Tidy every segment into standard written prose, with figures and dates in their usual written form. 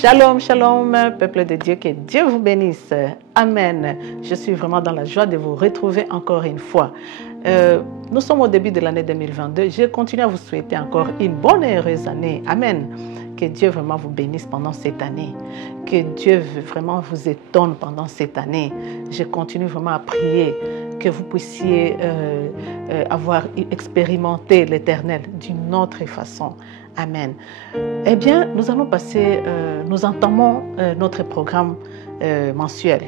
Shalom, shalom, peuple de Dieu, que Dieu vous bénisse. Amen. Je suis vraiment dans la joie de vous retrouver encore une fois. Nous sommes au début de l'année 2022. Je continue à vous souhaiter encore une bonne et heureuse année. Amen. Que Dieu vraiment vous bénisse pendant cette année. Que Dieu vraiment vous étonne pendant cette année. Je continue vraiment à prier que vous puissiez avoir expérimenté l'Éternel d'une autre façon. Amen. Eh bien, nous allons passer, nous entamons notre programme mensuel.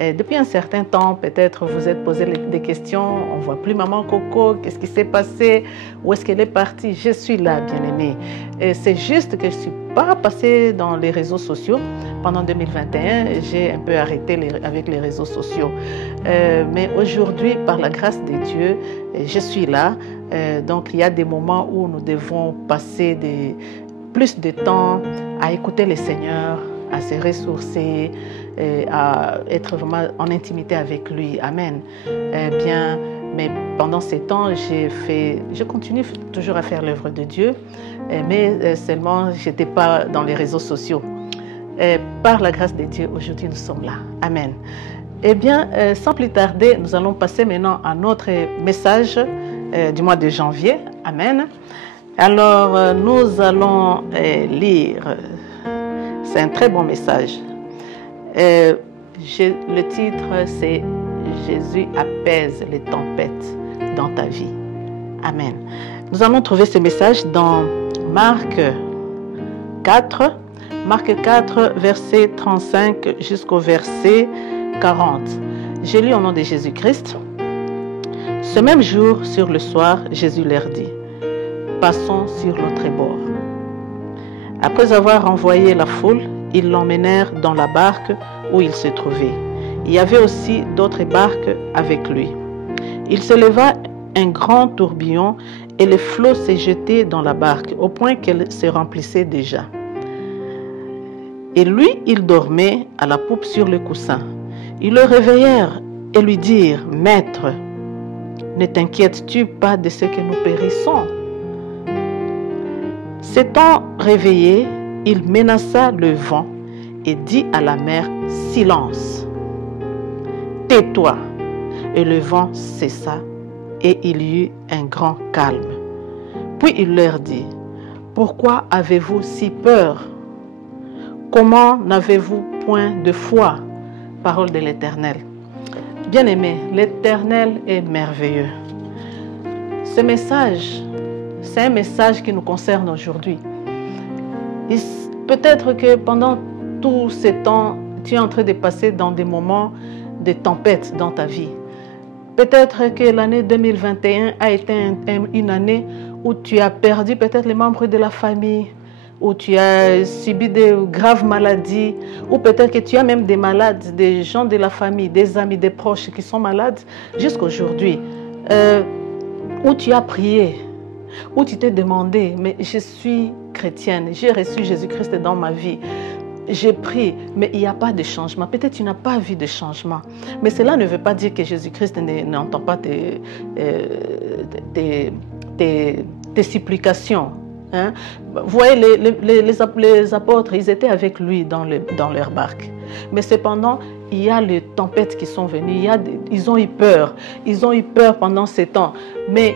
Depuis un certain temps, peut-être vous êtes posé des questions. On ne voit plus maman Coco. Qu'est-ce qui s'est passé? Où est-ce qu'elle est partie? Je suis là, bien-aimée. C'est juste que je ne suis pas passée dans les réseaux sociaux. Pendant 2021, j'ai un peu arrêté avec les réseaux sociaux. Mais aujourd'hui, par la grâce de Dieu, je suis là. Donc, il y a des moments où nous devons passer plus de temps à écouter le Seigneur, à se ressourcer, à être vraiment en intimité avec lui. Amen. Bien, mais pendant ces temps, je continue toujours à faire l'œuvre de Dieu, mais seulement je n'étais pas dans les réseaux sociaux. Par la grâce de Dieu, aujourd'hui nous sommes là. Amen. Eh bien, sans plus tarder, nous allons passer maintenant à notre message du mois de janvier. Amen. Alors, nous allons lire. C'est un très bon message. Le titre, c'est « Jésus apaise les tempêtes dans ta vie ». Amen. Nous allons trouver ce message dans Marc 4, verset 35 jusqu'au verset 40. Je lis au nom de Jésus-Christ. Ce même jour, sur le soir, Jésus leur dit « Passons sur l'autre bord ». Après avoir envoyé la foule, ils l'emmenèrent dans la barque où il se trouvait. Il y avait aussi d'autres barques avec lui. Il se leva un grand tourbillon et les flots se jetaient dans la barque au point qu'elle se remplissait déjà. Et lui, il dormait à la poupe sur le coussin. Ils le réveillèrent et lui dirent « Maître, ne t'inquiètes-tu pas de ce que nous périssons ?» S'étant réveillé, il menaça le vent et dit à la mer « Silence, tais-toi !» Et le vent cessa et il y eut un grand calme. Puis il leur dit « Pourquoi avez-vous si peur? Comment n'avez-vous point de foi ?» Parole de l'Éternel. Bien-aimés, l'Éternel est merveilleux. Ce message, c'est un message qui nous concerne aujourd'hui. Peut-être que pendant tous ces temps, tu es en train de passer dans des moments de tempête dans ta vie. Peut-être que l'année 2021 a été une année où tu as perdu peut-être les membres de la famille, où tu as subi de graves maladies, ou peut-être que tu as même des malades, des gens de la famille, des amis, des proches qui sont malades jusqu'à aujourd'hui, où tu as prié, où tu t'es demandé, mais je suis chrétienne, j'ai reçu Jésus-Christ dans ma vie, j'ai prié, mais il n'y a pas de changement. Peut-être tu n'as pas vu de changement, mais cela ne veut pas dire que Jésus-Christ n'entend pas tes supplications. Hein? Vous voyez, les apôtres, ils étaient avec lui dans leur barque. Mais cependant, il y a les tempêtes qui sont venues, ils ont eu peur. Ils ont eu peur pendant ces temps. Mais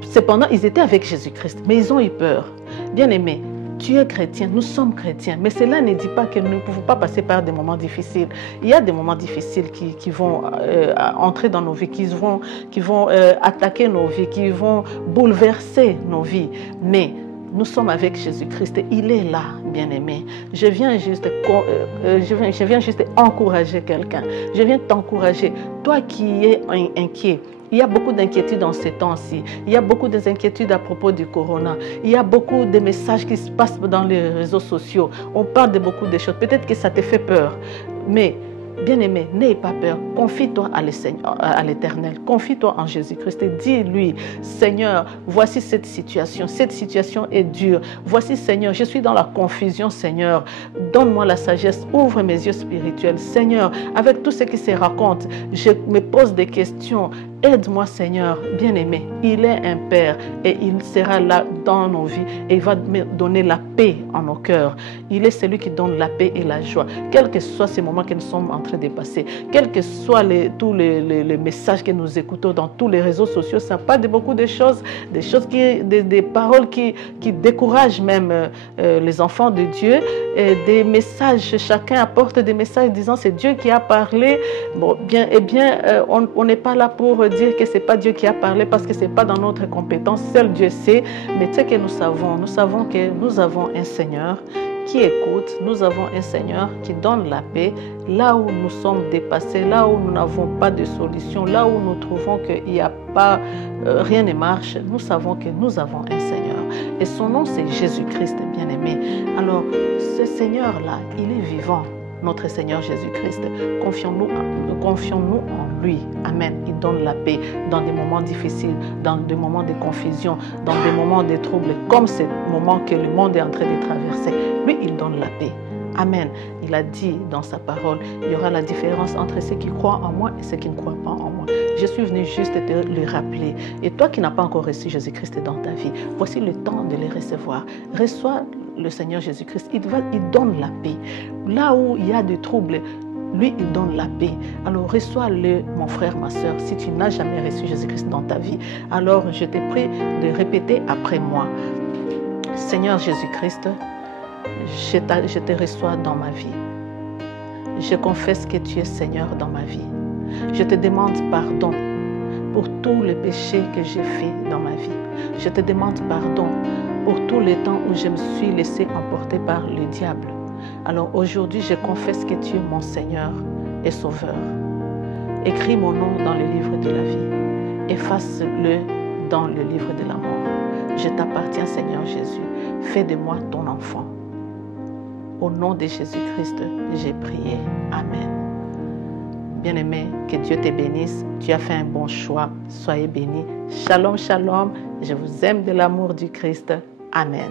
cependant, ils étaient avec Jésus-Christ, mais ils ont eu peur. Bien-aimés, tu es chrétien, nous sommes chrétiens, mais cela ne dit pas que nous ne pouvons pas passer par des moments difficiles. Il y a des moments difficiles qui vont entrer dans nos vies, qui vont attaquer nos vies, qui vont bouleverser nos vies. Mais nous sommes avec Jésus-Christ, il est là, bien-aimé. Je viens juste encourager quelqu'un. Je viens t'encourager. Toi qui es inquiet, il y a beaucoup d'inquiétudes en ces temps-ci. Il y a beaucoup d'inquiétudes à propos du corona. Il y a beaucoup de messages qui se passent dans les réseaux sociaux. On parle de beaucoup de choses. Peut-être que ça te fait peur. Mais, bien-aimé, n'aie pas peur. Confie-toi à l'Éternel. Confie-toi en Jésus-Christ. Dis-lui, Seigneur, voici cette situation. Cette situation est dure. Voici, Seigneur, je suis dans la confusion, Seigneur. Donne-moi la sagesse. Ouvre mes yeux spirituels. Seigneur, avec tout ce qui se raconte, je me pose des questions. Aide-moi, Seigneur, bien-aimé. Il est un Père et il sera là dans nos vies et il va donner la paix en nos cœurs. Il est celui qui donne la paix et la joie. Quels que soient ces moments que nous sommes en train de passer, quels que soient tous les messages que nous écoutons dans tous les réseaux sociaux, ça parle de beaucoup de choses, des paroles qui découragent même les enfants de Dieu, et des messages, chacun apporte des messages disant c'est Dieu qui a parlé. Bon, on n'est pas là pour dire que ce n'est pas Dieu qui a parlé parce que ce n'est pas dans notre compétence, seul Dieu sait, mais ce que nous savons que nous avons un Seigneur qui écoute, nous avons un Seigneur qui donne la paix là où nous sommes dépassés, là où nous n'avons pas de solution, là où nous trouvons qu'il n'y a pas, rien ne marche, nous savons que nous avons un Seigneur et son nom c'est Jésus-Christ, bien-aimé. Alors ce Seigneur-là, il est vivant. Notre Seigneur Jésus-Christ, confions-nous en lui. Amen. Il donne la paix dans des moments difficiles, dans des moments de confusion, dans des moments de troubles, comme ce moment que le monde est en train de traverser. Lui, il donne la paix. Amen. Il a dit dans sa parole, il y aura la différence entre ceux qui croient en moi et ceux qui ne croient pas en moi. Je suis venu juste te le rappeler. Et toi qui n'as pas encore reçu Jésus-Christ dans ta vie, voici le temps de le recevoir. Reçois le Seigneur Jésus-Christ. Il donne la paix. Là où il y a des troubles, lui, il donne la paix. Alors, reçois-le, mon frère, ma soeur. Si tu n'as jamais reçu Jésus-Christ dans ta vie, alors je te prie de répéter après moi. Seigneur Jésus-Christ, je te reçois dans ma vie. Je confesse que tu es Seigneur dans ma vie. Je te demande pardon pour tous les péchés que j'ai faits dans ma vie. Je te demande pardon pour tous les temps où je me suis laissé emporter par le diable. Alors aujourd'hui, je confesse que tu es mon Seigneur et Sauveur. Écris mon nom dans le livre de la vie. Efface-le dans le livre de la mort. Je t'appartiens, Seigneur Jésus. Fais de moi ton enfant. Au nom de Jésus-Christ, j'ai prié. Amen. Bien-aimé, que Dieu te bénisse. Tu as fait un bon choix. Soyez bénis. Shalom, shalom. Je vous aime de l'amour du Christ. Amen.